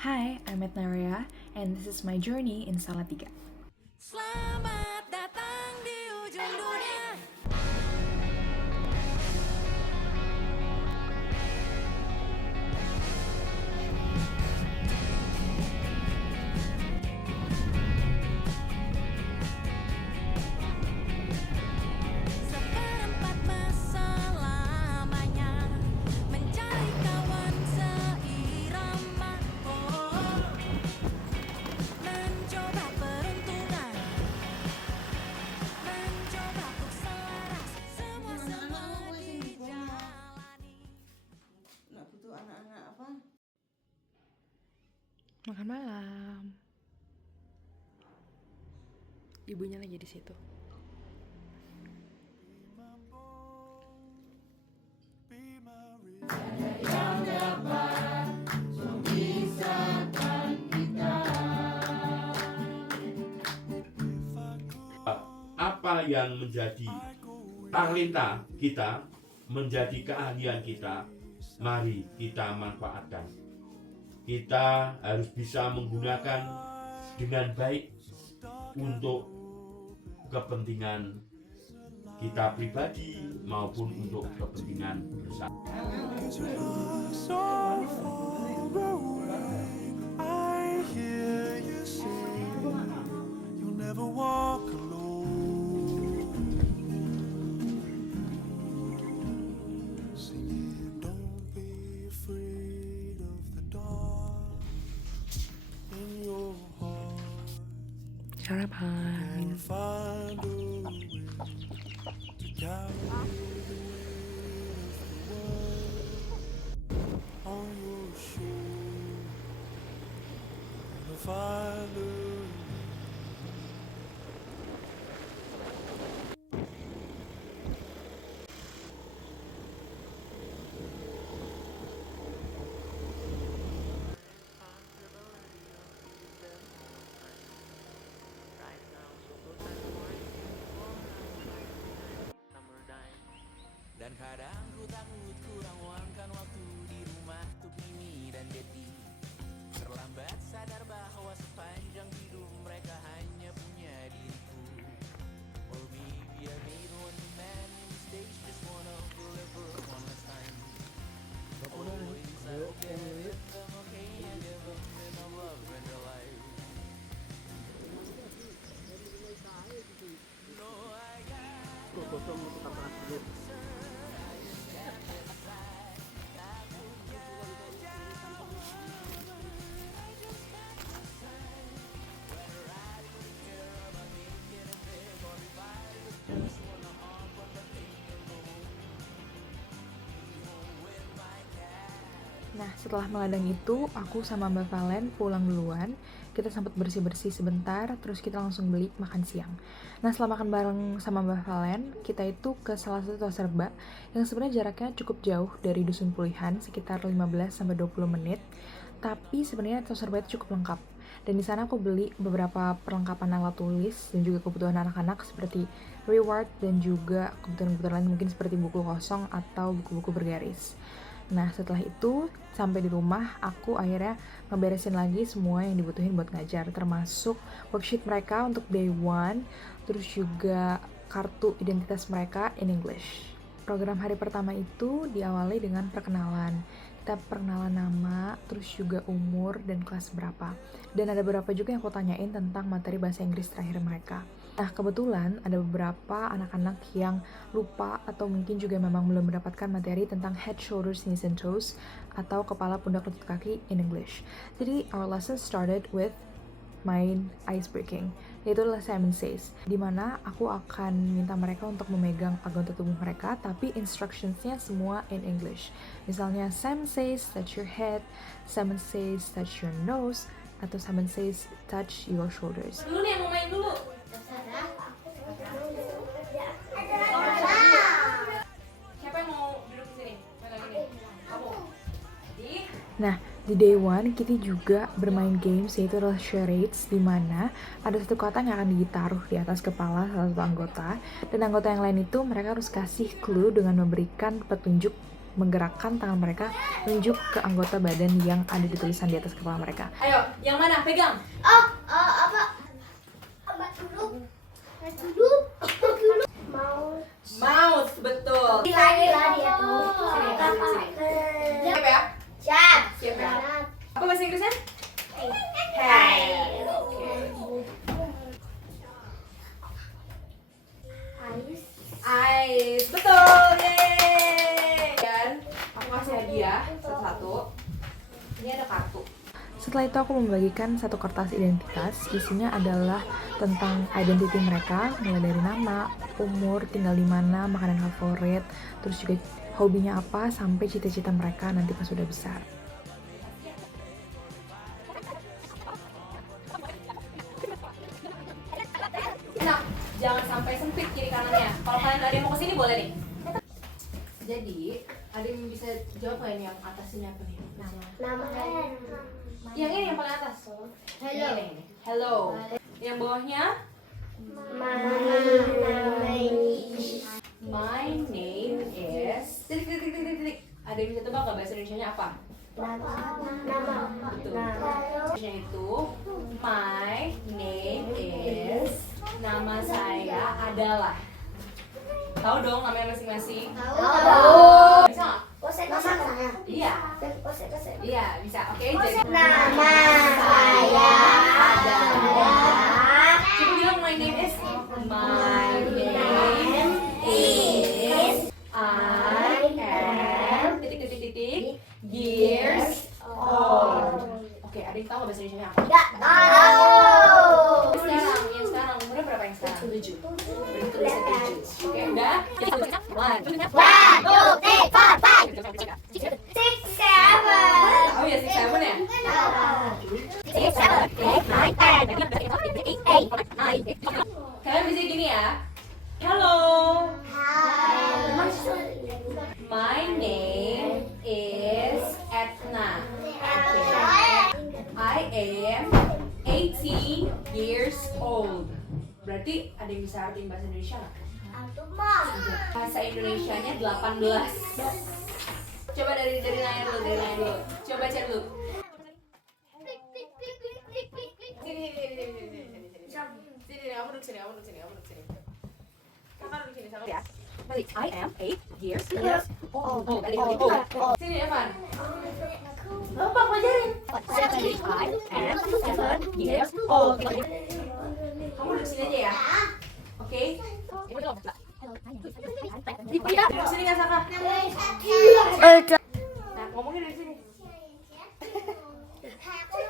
Hi, I'm Etnaria, and this is my journey in Salatiga. Selamat datang di ujung dunia. Seperempat masa lamanya mencari kawan seirama. Oh, mencoba peruntungan, mencoba untuk selaras. Semua dijalani. Nggak butuh anak-anak apa? Makan malam. Ibunya lagi di situ. Apa yang menjadi talenta kita, menjadi keahlian kita, mari kita manfaatkan. Kita harus bisa menggunakan dengan baik untuk kepentingan kita pribadi maupun untuk kepentingan bersama. I hear you say you'll never walk alone. Singing, don't be afraid of the dark in your heart. Sarapan. Gonna find a way to carry the weight of the world on your shoulders. Gonna find a way. Dan kadang ku takut kurang luangkan waktu di rumah untuk Mimi dan Dedi. Terlambat sadar bahwa sepanjang hidup mereka hanya punya diriku. Or maybe I made one too many mistakes, just wanna forever one last time. Always I will get them okay and give them enough love in their life. No, I got Nah, setelah meladang itu, aku sama Mbak Valen pulang duluan. Kita sempat bersih-bersih sebentar, terus kita langsung beli makan siang. Nah, setelah makan bareng sama Mbak Valen, kita itu ke salah satu tos serba yang sebenarnya jaraknya cukup jauh dari Dusun Pulihan, sekitar 15-20 menit. Tapi sebenarnya tos serba itu cukup lengkap. Dan di sana aku beli beberapa perlengkapan alat tulis dan juga kebutuhan anak-anak seperti reward dan juga kebutuhan-kebutuhan lain mungkin seperti buku kosong atau buku-buku bergaris. Nah, setelah itu, sampai di rumah, aku akhirnya ngeberesin lagi semua yang dibutuhin buat ngajar, termasuk worksheet mereka untuk day one, terus juga kartu identitas mereka in English. Program hari pertama itu diawali dengan perkenalan. Kita perkenalan nama, terus juga umur dan kelas berapa. Dan ada beberapa juga yang aku tanyain tentang materi bahasa Inggris terakhir mereka. Nah, kebetulan ada beberapa anak-anak yang lupa atau mungkin juga memang belum mendapatkan materi tentang head, shoulders, knees, and toes atau kepala, pundak, lutut, kaki in English. Jadi, our lesson started with my ice breaking, yaitu adalah Simon Says, di mana aku akan minta mereka untuk memegang anggota tubuh mereka, tapi instructions-nya semua in English. Misalnya, Simon Says, touch your head, Simon Says, touch your nose, atau Simon Says, touch your shoulders. Dulu nih, mau main dulu. Siapa yang mau duduk di sini? Main lagi nih. Kamu. Jadi, Nah, di day one kita juga bermain games yaitu adalah charades, di mana ada satu kotak yang akan ditaruh di atas kepala salah satu anggota, dan anggota yang lain itu mereka harus kasih clue dengan memberikan petunjuk menggerakkan tangan mereka menunjuk ke anggota badan yang ada di tulisan di atas kepala mereka. Ayo, yang mana? Pegang. Mouse, betul. Lagi dia tuh. Siap ya? Siap. Siap ya? Apa bahasa Inggrisnya? Hey. Ice, betul, yeay. Dan aku kasih hadiah satu-satu. Ini ada kartu. Setelah itu aku membagikan satu kertas identitas. Isinya adalah tentang identiti mereka, mulai dari nama, umur, tinggal di mana, makanan favorit, terus juga hobinya apa, sampai cita-cita mereka nanti pas sudah besar. Nah, jangan sampai sempit kiri kanannya. Kalau kalian ada yang mau kesini boleh nih. Jadi, ada yang bisa jawab nggak ini yang atasnya apa nih? Namanya. Yang ini yang paling atas. Hello. Ini. Hello. Yang bawahnya? My name is. Titik. Ada yang bisa tebak nggak bahasa Indonesianya apa? Nama. Betul. Indonesianya itu my name is. Nama saya adalah. Tahu dong namanya masing-masing? Tahu. Bisa nggak? Nama saya. Iya. Iya, bisa. Oke, jadi Nama saya adalah. coba bilang my name is. My name is. I am. Titik. Years old. Oke, ada yang tahu nggak bahasa Indonesia apa? Enggak tahu. Yang sekarang umurnya berapa yang sekarang? 7. Berarti tulisnya 7. Oke, udah. One, two, three, four, five. 6, 7. Oh ya, 6, 7 ya? 6, 7, 8, 9, 10. Kalian bisa gini ya. Hello. My name is Etna. I am 18 years old. Berarti ada yang bisa artiin bahasa Indonesia nggak? Bahasa Indonesianya 18. Coba dari nanya dulu, Coba cari dulu. Sini, kamu duduk sini. Kakak duduk sini, sama ya. Balik, I am 8 years old. Sini, Evan. Bapak ngajarin. I am 7 years old. Kamu duduk sini aja ya. Oke? Duduk sini nggak, Saka? Nah, ngomongin dari sini.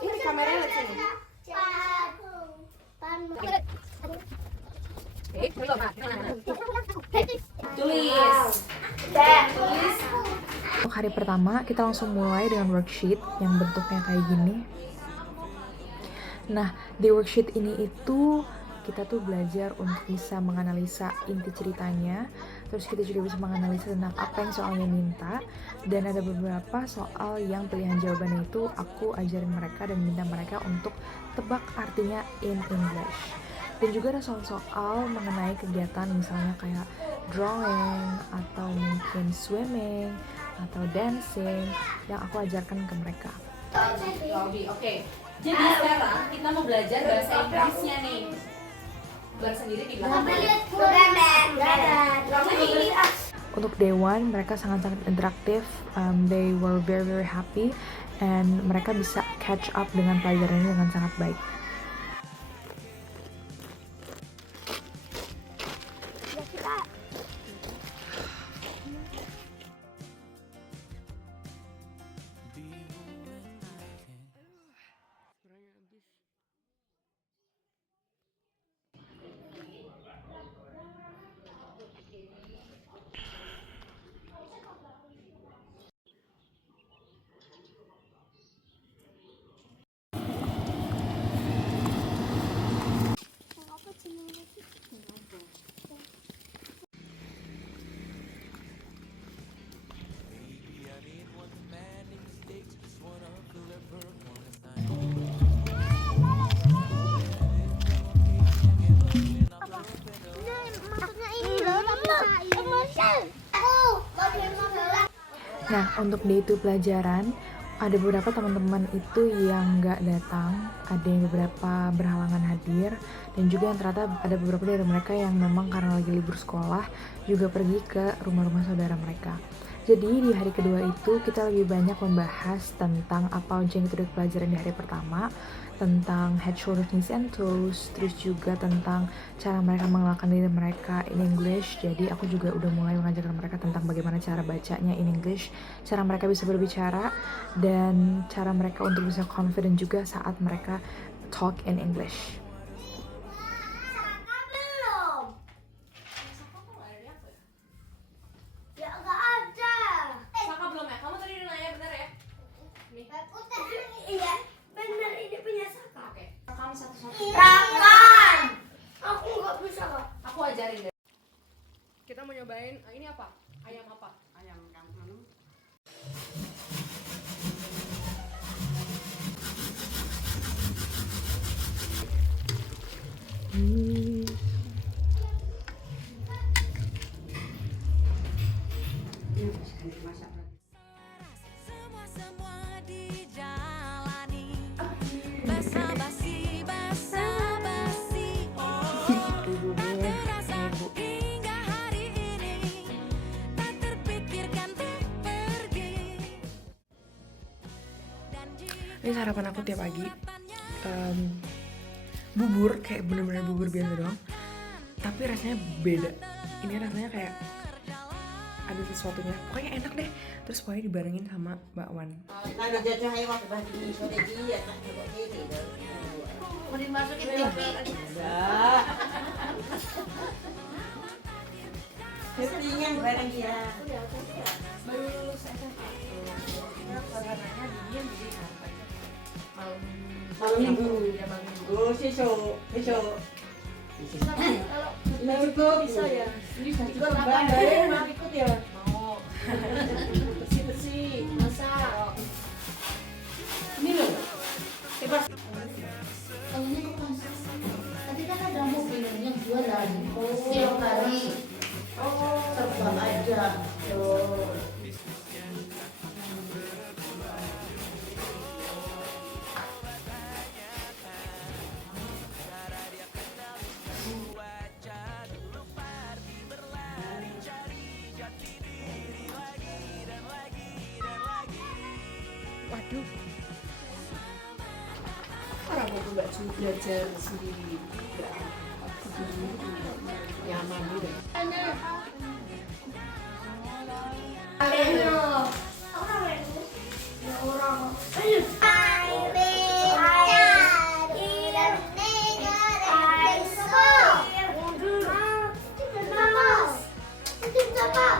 Ini kameranya lihat sini. Tulis. Untuk hari pertama, kita langsung mulai dengan worksheet yang bentuknya kayak gini. Nah, di worksheet ini itu kita tuh belajar untuk bisa menganalisa inti ceritanya, terus kita juga bisa menganalisa tentang apa yang soalnya minta, dan ada beberapa soal yang pilihan jawabannya itu aku ajarin mereka dan minta mereka untuk tebak artinya in English. Dan juga ada soal-soal mengenai kegiatan misalnya kayak drawing, atau mungkin swimming, atau dancing yang aku ajarkan ke mereka. Oke. Jadi sekarang kita mau belajar bahasa Inggrisnya nih. Bahasa sendiri di belakang. Untuk day one, mereka sangat-sangat interaktif. They were very happy, and mereka bisa catch up dengan pelajaran ini dengan sangat baik. Nah, untuk day itu pelajaran, ada beberapa teman-teman itu yang nggak datang, ada yang beberapa berhalangan hadir, dan juga yang ternyata ada beberapa dari mereka yang memang karena lagi libur sekolah juga pergi ke rumah-rumah saudara mereka. Jadi di hari kedua itu kita lebih banyak membahas tentang apa aja yang kita udah pelajaran di hari pertama, tentang head, shoulders, knees, and toes, terus juga tentang cara mereka mengenalkan diri mereka in English. Jadi aku juga udah mulai mengajarkan mereka tentang bagaimana cara bacanya in English, cara mereka bisa berbicara, dan cara mereka untuk bisa confident juga saat mereka talk in English. Belum. Ya nggak ada. Saka belum ya? Kamu tadi udah nanya bener ya? Nih. Iya, benar ini punya Saka. Oke. Kamu satu-satu. Rakan. Aku nggak bisa kak. Aku ajarin deh. Kita mau nyobain ini apa? Ayam apa? Ayam kampung. Semua dijalani basa-basi terasa hingga hari ini tak terpikirkan untuk pergi. Ini sarapan aku tiap pagi. Bubur, kayak bener-bener bubur biasa doang, tapi rasanya beda. Ini rasanya kayak ada sesuatunya, pokoknya enak deh. Terus pokoknya dibarengin sama bakwan. Ada jatuh ayo waktu bagi sore dia tak coba gitu. Mau dimasukin TV. Enggak. Sepertinya bareng dia. Baru saya suasananya dingin jadi Malam minggu. Ya malam minggu. Oh, besok. Kalau Cukup. bisa ya. Ini juga tambah mau ikut ya. Mau. Bersih-bersih. Masak. Ini loh. Bebas. Tahunya kok masak. Tadi kan ada mobil yang jualan. Setiap hari. Serba aja. Waduh, Orang aku nggak cuma belajar sendiri. Nyaman gitu.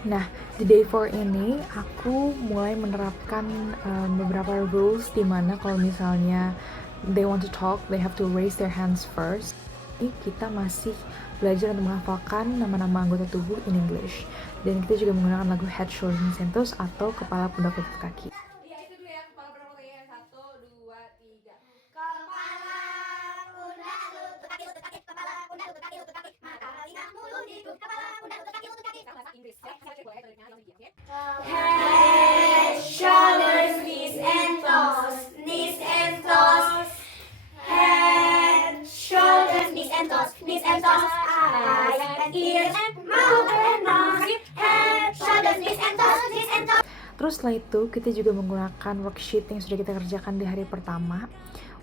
nah di day 4 ini aku mulai menerapkan beberapa rules di mana kalau misalnya they want to talk, they have to raise their hands first. Ini kita masih belajar untuk menghafalkan nama-nama anggota tubuh in English, dan kita juga menggunakan lagu Head, Shoulders, Knees, and Toes atau kepala, pundak, lutut, kaki. Iya itu dulu ya, kepala berapa kali? 1, 2, 3. Kepala, pundak, lutut, kaki, kepala, pundak, lutut, kaki, mata, telinga, mulut, hidung, kepala, pundak, lutut, kaki, Sekarang bahasa Inggris ya. Saya cek boleh ya liriknya langsung oke? Head, shoulders, knees and toes, knees and toes. Head, shoulders, knees and toes, eyes and ears, mouth and nose. Head, shoulders, knees and toes, knees and toes. Terus setelah itu kita juga menggunakan worksheet yang sudah kita kerjakan di hari pertama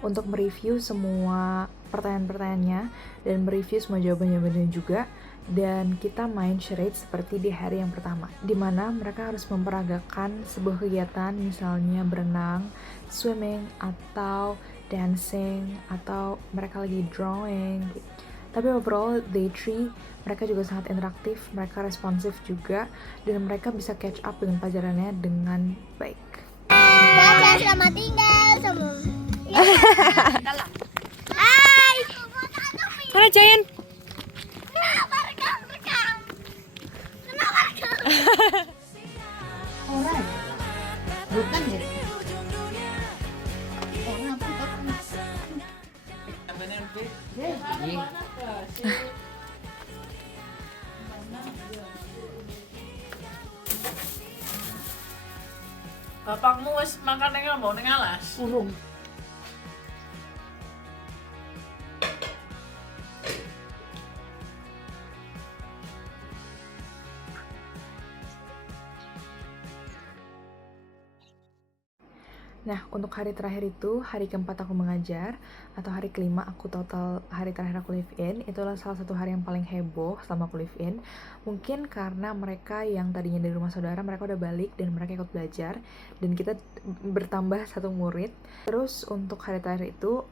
untuk mereview semua pertanyaan-pertanyaannya dan mereview semua jawaban-jawabannya juga. Dan kita main charade seperti di hari yang pertama, di mana mereka harus memperagakan sebuah kegiatan, misalnya berenang, swimming, atau dancing, atau mereka lagi drawing. Tapi overall day 3 mereka juga sangat interaktif, mereka responsif juga, dan mereka bisa catch up dengan pelajarannya dengan baik. Dadah, selamat tinggal semua. Hai. Mana Jayan? Kenapa rekam? Kenapa rekam? Orang. Bukan ya? Bapakmu wis makan ning ngomong ning alas. Urung. Nah, untuk hari terakhir itu, hari keempat aku mengajar, atau hari kelima aku total hari terakhir aku live in, itulah salah satu hari yang paling heboh selama aku live in. Mungkin karena mereka yang tadinya dari rumah saudara, mereka udah balik dan mereka ikut belajar, dan kita bertambah satu murid. Terus untuk hari terakhir itu,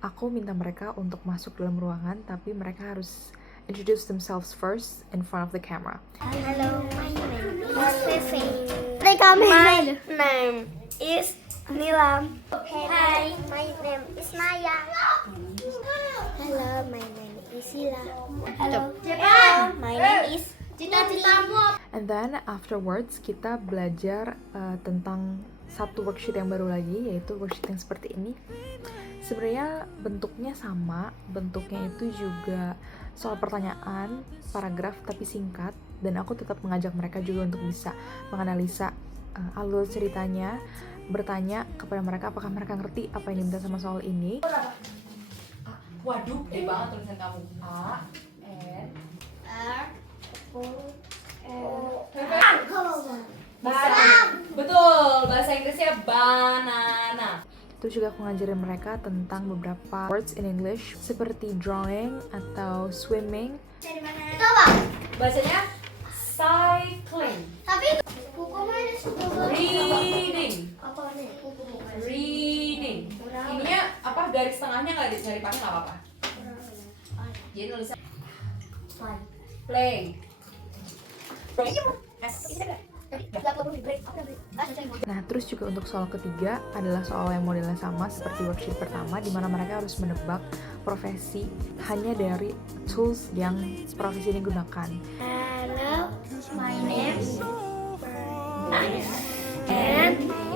aku minta mereka untuk masuk dalam ruangan, tapi mereka harus introduce themselves first in front of the camera. Hello, my name is Fefe. My name is Nilam. Hi, my name is Naya. Hello, my name is Sila. Hello, my name is Cita-citamu. And then afterwards kita belajar tentang satu worksheet yang baru lagi, yaitu worksheet yang seperti ini. Sebenarnya bentuknya sama, bentuknya itu juga soal pertanyaan, paragraf tapi singkat, dan aku tetap mengajak mereka juga untuk bisa menganalisa alur ceritanya, bertanya kepada mereka apakah mereka ngerti apa yang diminta sama soal ini. Waduh, gede banget tulisan kamu. A, N, R, O, betul, bahasa Inggrisnya banana. Terus juga aku ngajarin mereka tentang beberapa words in English seperti drawing atau swimming. Itu apa? Bacanya cycling, Tapi buku mana sudah reading, apa nih? reading. Ininya apa, garis tengahnya nggak dipakai nggak apa-apa. Jadi nulisnya play. Nah, terus juga untuk soal ketiga adalah soal yang modelnya sama seperti worksheet pertama, di mana mereka harus menebak profesi hanya dari tools yang profesi ini gunakan. Hello, my name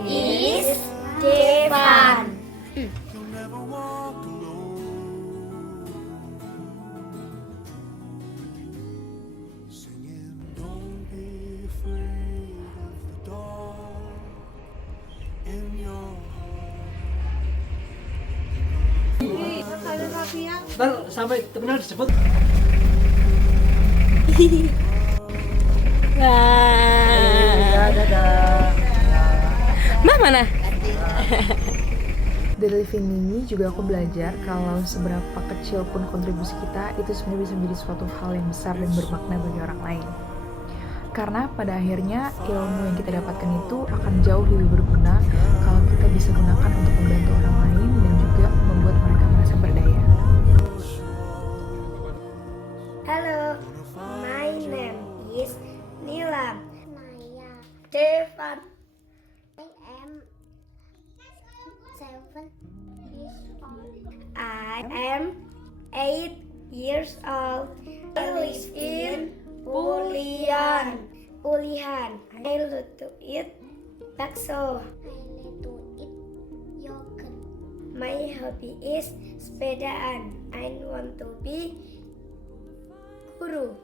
is Devan. You'll never walk alone. Singing, don't be afraid of the dark in your heart. Ntar sampai temennya disebut. Mah mana? Dari living ini juga aku belajar kalau seberapa kecil pun kontribusi kita itu sebenarnya bisa menjadi suatu hal yang besar dan bermakna bagi orang lain. Karena pada akhirnya ilmu yang kita dapatkan itu akan jauh lebih berguna kalau kita bisa gunakan untuk membantu orang lain dan juga membuat mereka merasa berdaya. Hello, my name is Nilam. Naya. Devan. I am 7 years old. I live in Pulihan. I love to eat bakso. My hobby is sepedaan. I want to be guru.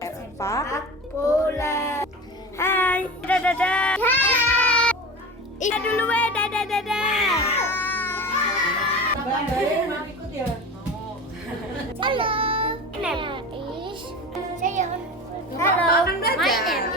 Sepak bola. Hai, dadah. Hai. Dulu dadah. Halo, name is Sayon. Hello, my name